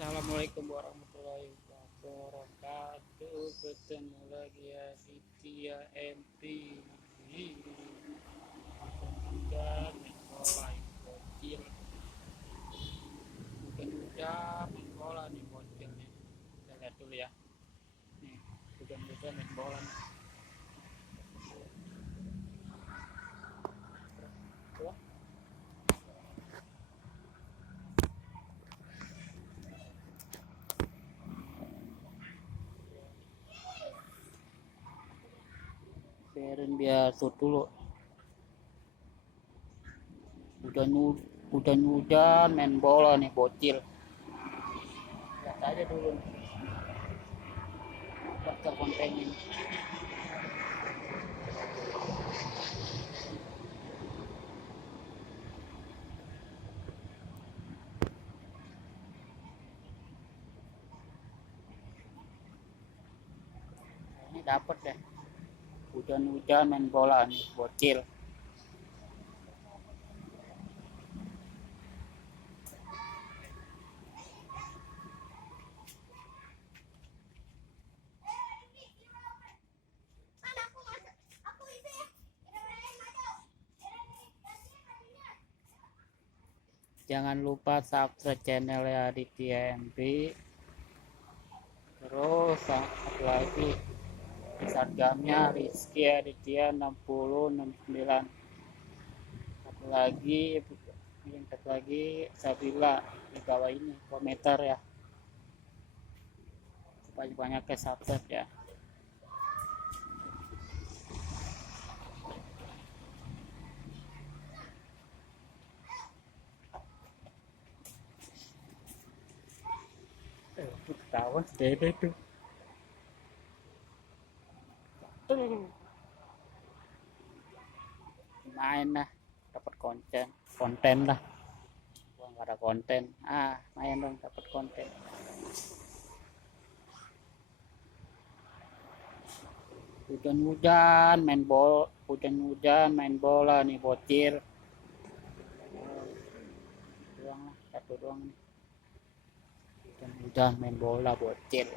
Assalamualaikum warahmatullahi wabarakatuh. Ketemu lagi ya di Tia MP. Hujan main bola ini bocil. Hujan main bola nih bocil nih. Kita lihat dulu ya. Nih hujan main bola nih. Tuh. Biarin biar tuh dulu. Hujan main bola nih bocil. Lihat aja dulu nih. Baca kontennya. Ini dapet deh. Hujan main bola nih bocil. Jangan lupa subscribe channel ya di TMP. Terus satu lagi Instagramnya Rizky Aditya 6069. Satu lagi Sabila di bawah ini komentar ya, supaya banyak ke subscribe ya. Ketawa dede tuh. Main lah, dapat konten lah. Gua nggak ada konten, main dong dapat konten. Hujan main bola nih bocil. Doang lah, satu doang nih. Hujan main bola bocil.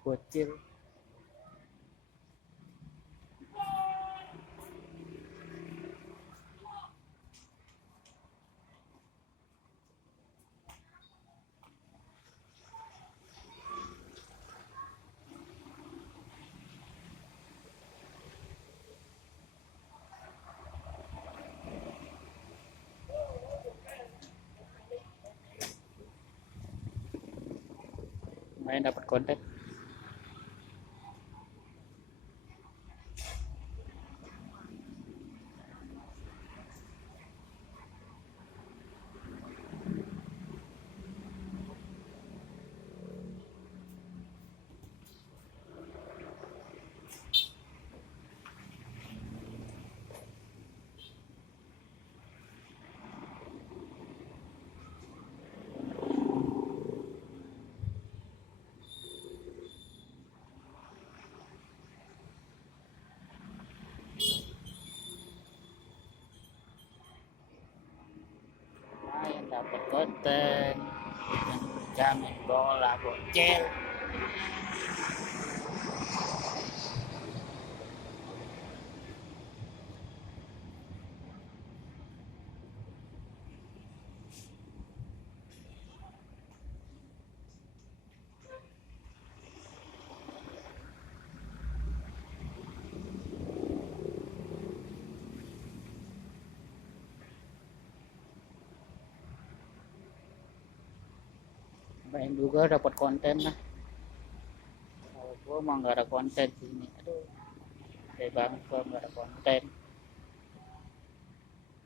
Bocil. Main dapat konten. Main dapat konten. Jamin bola bocil. Main juga dapat konten lah. Kalau gua mah nggak ada konten sini. Aduh, kayak banget gua nggak ada konten.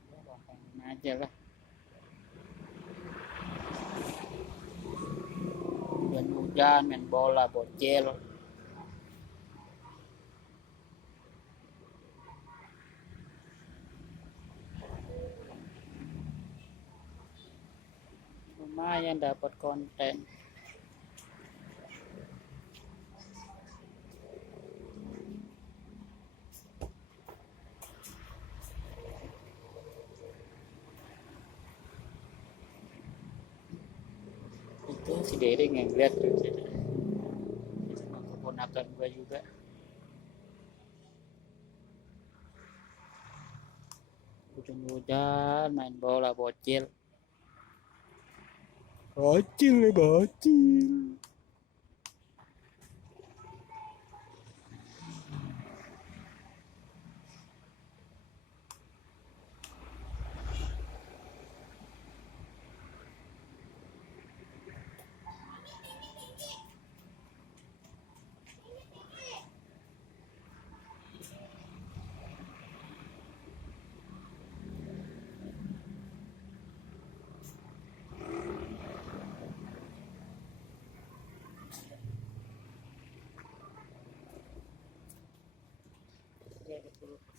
Ya bangkangin aja lah. Hujan main bola bocil. Lumayan dapat konten. si Dering yang lihat tuh sama keponakan gua juga. Hujan-hujan main bola bocil. Bocil nih bocil.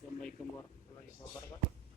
Assalamualaikum warahmatullahi wabarakatuh.